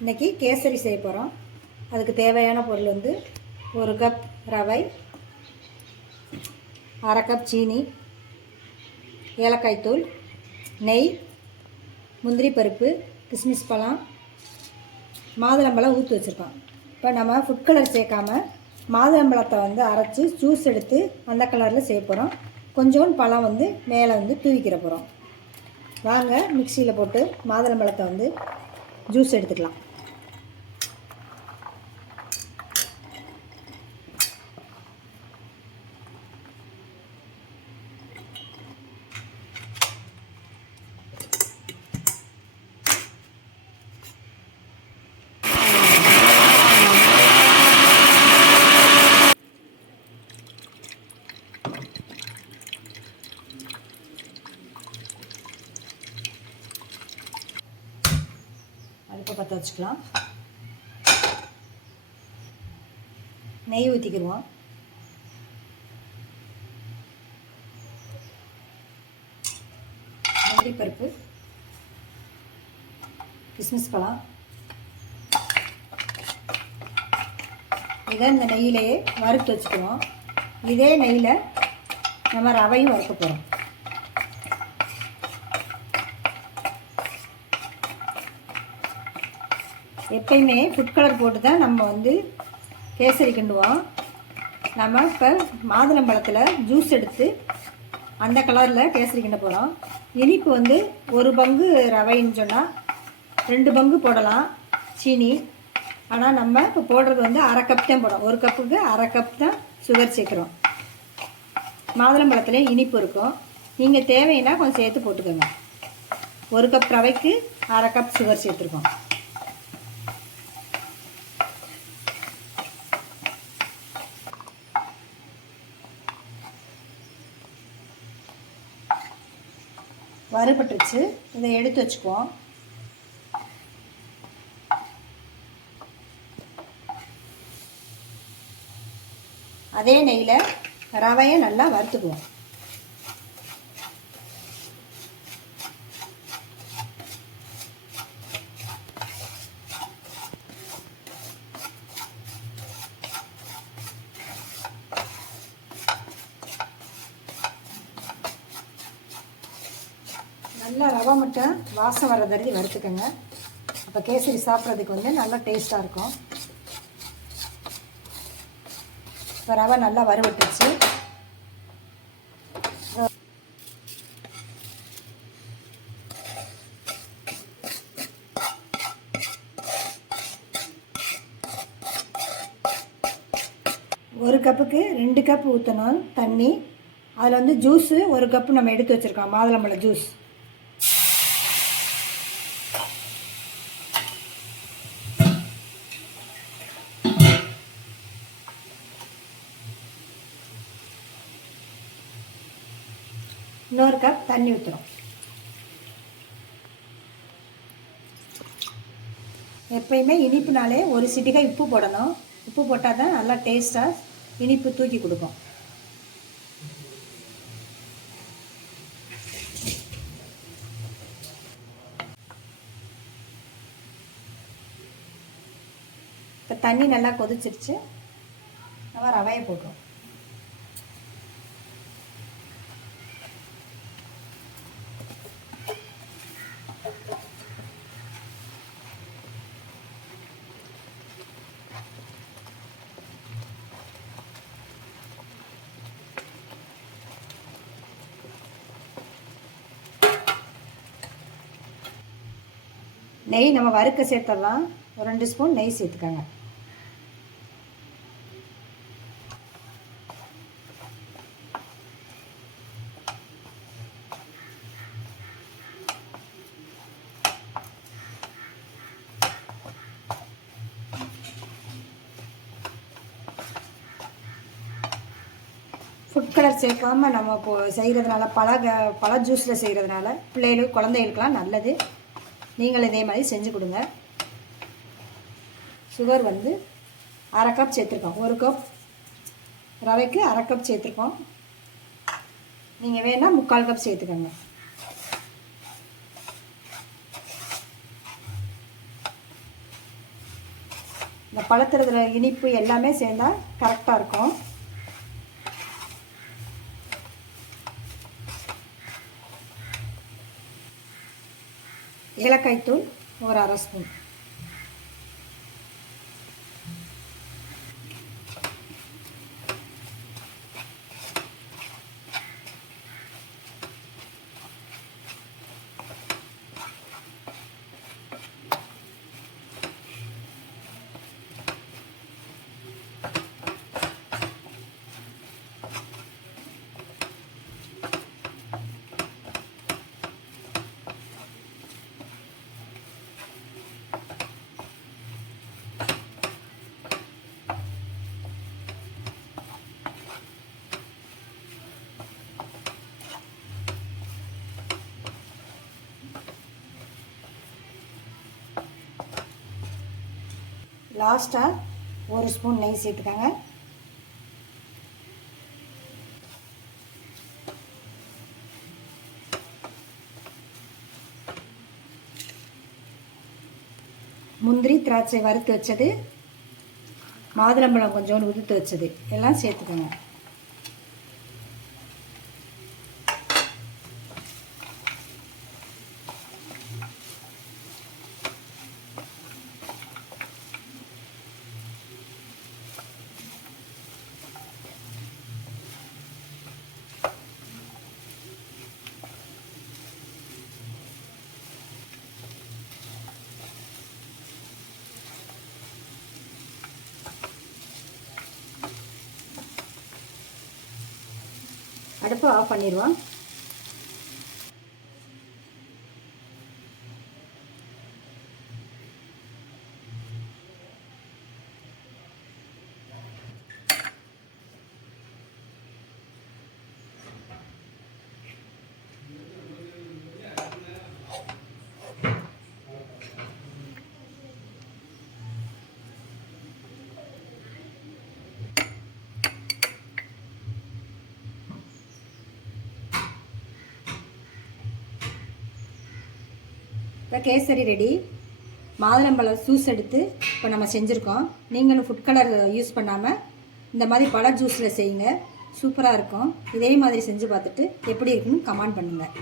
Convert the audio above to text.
இன்றைக்கி கேசரி செய்ய போகிறோம். அதுக்கு தேவையான பொருள் வந்து 1 கப் ரவை, அரை கப் சீனி, ஏலக்காய் தூள், நெய், முந்திரி பருப்பு, கிஸ்மிஸ் பழம், மாதுளம்பழம் ஊற்றி வச்சுருக்கோம். இப்போ நம்ம ஃபுட் கலர் சேர்க்காம மாதுளம்பழத்தை வந்து அரைச்சி ஜூஸ் எடுத்து அந்த கலரில் செய்ய போகிறோம். கொஞ்சோண்டு பழம் வந்து மேலே வந்து தூவிக்கிற போகிறோம். வாங்க மிக்சியில் போட்டு மாதுளம்பழத்தை வந்து ஜூஸ் எடுத்துக்கலாம். அடுப்பை பற்ற வச்சுக்கலாம். நெய் ஊற்றிக்கிடுவோம். முந்திரி பருப்பு, கிஸ்மிஸ் பழம் இதை இந்த நெய்யிலேயே வறுத்து வச்சுக்குவோம். இதே நெய்யில் நம்ம ரவையும் வறுக்க போகிறோம். எப்பயுமே ஃபுட் கலர் போட்டு தான் நம்ம வந்து கேசரி கிண்டுவோம். நம்ம இப்போ மாதுளம்பழத்தில் ஜூஸ் எடுத்து அந்த கலரில் கேசரி கிண்ட போகிறோம். இனிப்பு வந்து 1 பங்கு ரவைன்னு சொன்னால் 2 பங்கு போடலாம் சீனி. ஆனால் நம்ம இப்போ போடுறது வந்து அரை கப் தான் போடும். 1 கப்புக்கு அரை கப் தான் சுகர் சேர்க்குறோம். மாதுளம்பழத்துலேயும் இனிப்பு இருக்கும். நீங்கள் தேவைன்னா கொஞ்சம் சேர்த்து போட்டுக்கோங்க. 1 கப் ரவைக்கு அரை கப் சுகர் சேர்த்துருக்கோம். வறுபட்டுருச்சு. இதை எடுத்து வச்சுக்குவோம். அதே நெய்யில் ரவையை நல்லா வறுத்துக்குவோம். நல்லா ரவை மட்டும் வாசம் வர தருதி வறுத்துக்கோங்க. அப்போ கேசரி சாப்பிட்றதுக்கு வந்து நல்லா டேஸ்ட்டாக இருக்கும். இப்போ ரவை நல்லா வறுவட்டுருச்சு. ஒரு கப்புக்கு 2 கப் ஊற்றணும் தண்ணி. அதில் வந்து ஜூஸு 1 கப்பு நம்ம எடுத்து வச்சுருக்கோம். மாதுளம்பழ ஜூஸ் இன்னொரு கப் தண்ணி ஊற்றுறோம். எப்பயுமே இனிப்புனாலே ஒரு சிட்டிகை உப்பு போடணும். உப்பு போட்டால் தான் நல்லா டேஸ்ட்டாக இனிப்பு தூக்கி கொடுக்கும். இப்போ தண்ணி நல்லா கொதிச்சிருச்சு. நம்ம ரவையை போட்டுரும். நெய் நம்ம வறுக்க சேர்த்துடலாம். ஒரு 2 ஸ்பூன் நெய் சேர்த்துக்கோங்க. ஃபுட் கலர் சேர்க்காம நம்ம செய்கிறதுனால பழ ஜூஸில் செய்கிறதுனால பிள்ளைகளுக்கு குழந்தைகளுக்கெலாம் நல்லது. நீங்கள் இதே மாதிரி செஞ்சு கொடுங்க. சுகர் வந்து அரை கப் சேர்த்துருக்கோம். 1 கப் ரவைக்கு அரை கப் சேர்த்துருக்கோம். நீங்கள் வேணால் 3/4 கப் சேர்த்துக்கோங்க. இந்த பழுத்துறதுல இனிப்பு எல்லாமே சேர்ந்தால் கரெக்டாக இருக்கும். ஏலக்காய் தூள் ஒரு 1/2 ஸ்பூன். லாஸ்ட்டாக 1 ஸ்பூன் நெய் சேர்த்துக்கங்க. முந்திரி திராட்சை வறுத்து வச்சது, மாதுளம்பழம் கொஞ்சோண்டு உதுத்து வச்சது எல்லாம் சேர்த்துக்கோங்க. அடுப்பு ஆஃப் பண்ணிடுவோம். இப்போ கேசரி ரெடி. மாதுளம்பழம் ஜூஸ் எடுத்து இப்போ நம்ம செஞ்சுருக்கோம். நீங்களும் ஃபுட் கலர் யூஸ் பண்ணாமல் இந்த மாதிரி பழ ஜூஸில் செய்யுங்க, சூப்பராக இருக்கும். இதே மாதிரி செஞ்சு பார்த்துட்டு எப்படி இருக்குன்னு கமெண்ட் பண்ணுங்கள்.